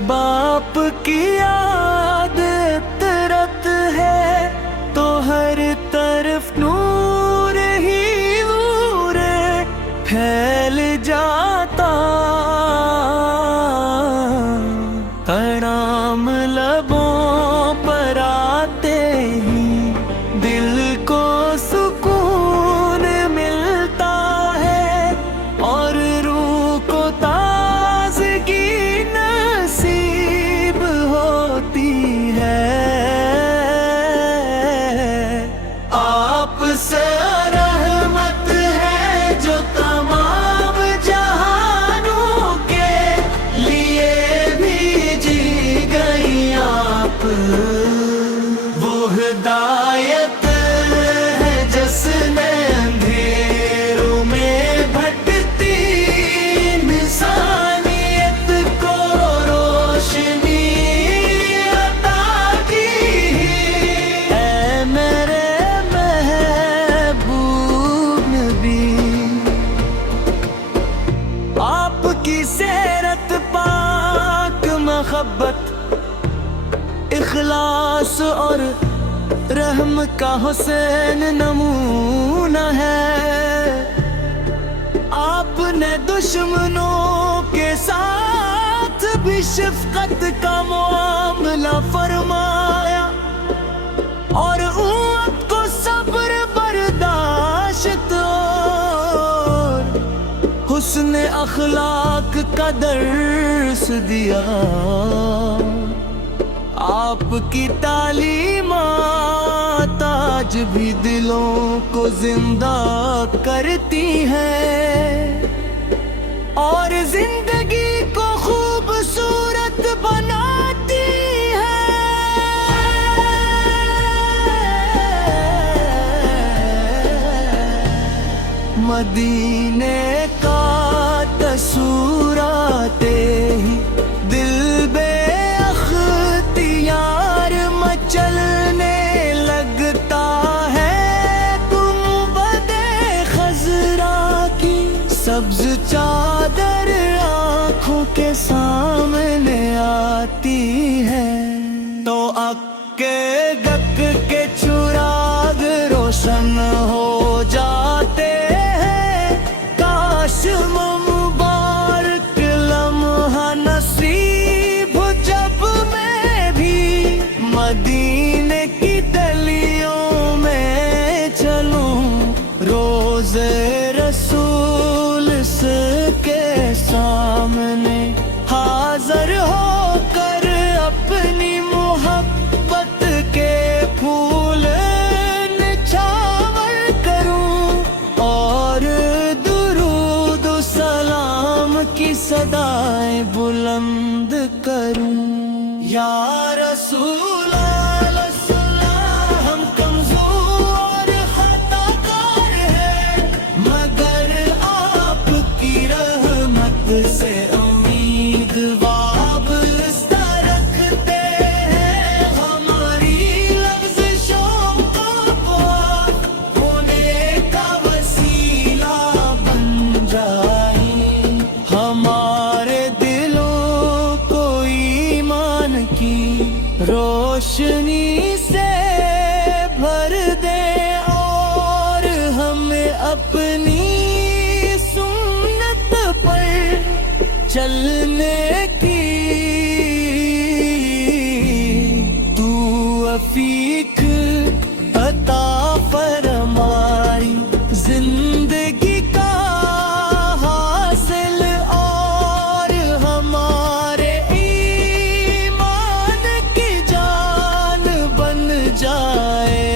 جب آپ کی یاد اطرت ہے تو ہر طرف نور ہی نور پھیل جاتا، کلام لبوں پر آتے ہی دل کو سکون ملتا ہے اور روح کو تازگی نصیب ہوتی ہے۔ آپ سے رحمت ہے جو تمام جہانوں کے لیے بھیجی گئی، آپ وہ ہدایت ہے جس نے اندھیروں میں بھٹکتی انسانیت کو روشنی عطا کی۔ اے میرے محبوب نبی، آپ کی سیرت پاک محبت، اخلاص اور رحم کا حسین نمونہ ہے۔ آپ نے دشمنوں کے ساتھ بھی شفقت کا معاملہ فرمایا اور امت کو صبر برداشت اور حسن اخلاق کا درس دیا۔ آپ کی تعلیمات آج بھی دلوں کو زندہ کرتی ہیں اور زندگی کو خوبصورت بناتی ہیں۔ مدینے کا تصور آتے ہی دل بے اختیار مچلنے لگتا ہے، تم بدے خضرا کی سبز چادر آنکھوں کے سامنے آتی ہے تو اکے گک کے چراغ روشن ہو جاتے ہیں۔ کاش مبارک لمحہ نصیب ہو جب میں بھی مدینے کی گلیوں میں چلوں، روز رسول کے سامنے حاضر ہو کر اپنی محبت کے پھول نچھاور کروں اور درود و سلام کی صدائیں بلند کروں۔ یا رسول اللہ، ہم کمزور خطا کار ہیں، مگر آپ کی رحمت سے امید وابستہ رکھتے ہیں۔ ہماری لفظشوں کو پاک ہونے کا وسیلہ بن جائیں، ہمارے دلوں کو ایمان کی روشنی سے بھر دے اور ہمیں اپنی سنت پر چلنے کی تو عفیق عطا فرمائی۔ زندگی کا حاصل اور ہمارے ایمان کی جان بن جائے،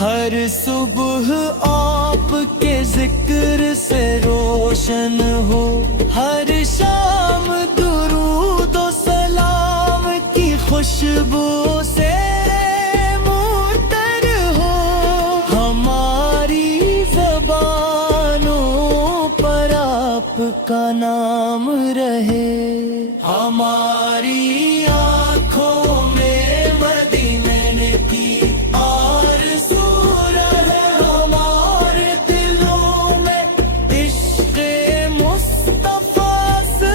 ہر صبح آپ کے ذکر سے روشن ہو، ہر شام درود و سلام کی خوشبو سے معطر ہو، ہماری زبانوں پر آپ کا نام رہے، ہماری آنکھوں میں مدینے کی آرزو رہے، ہمارے دلوں میں عشق مصطفیٰ سے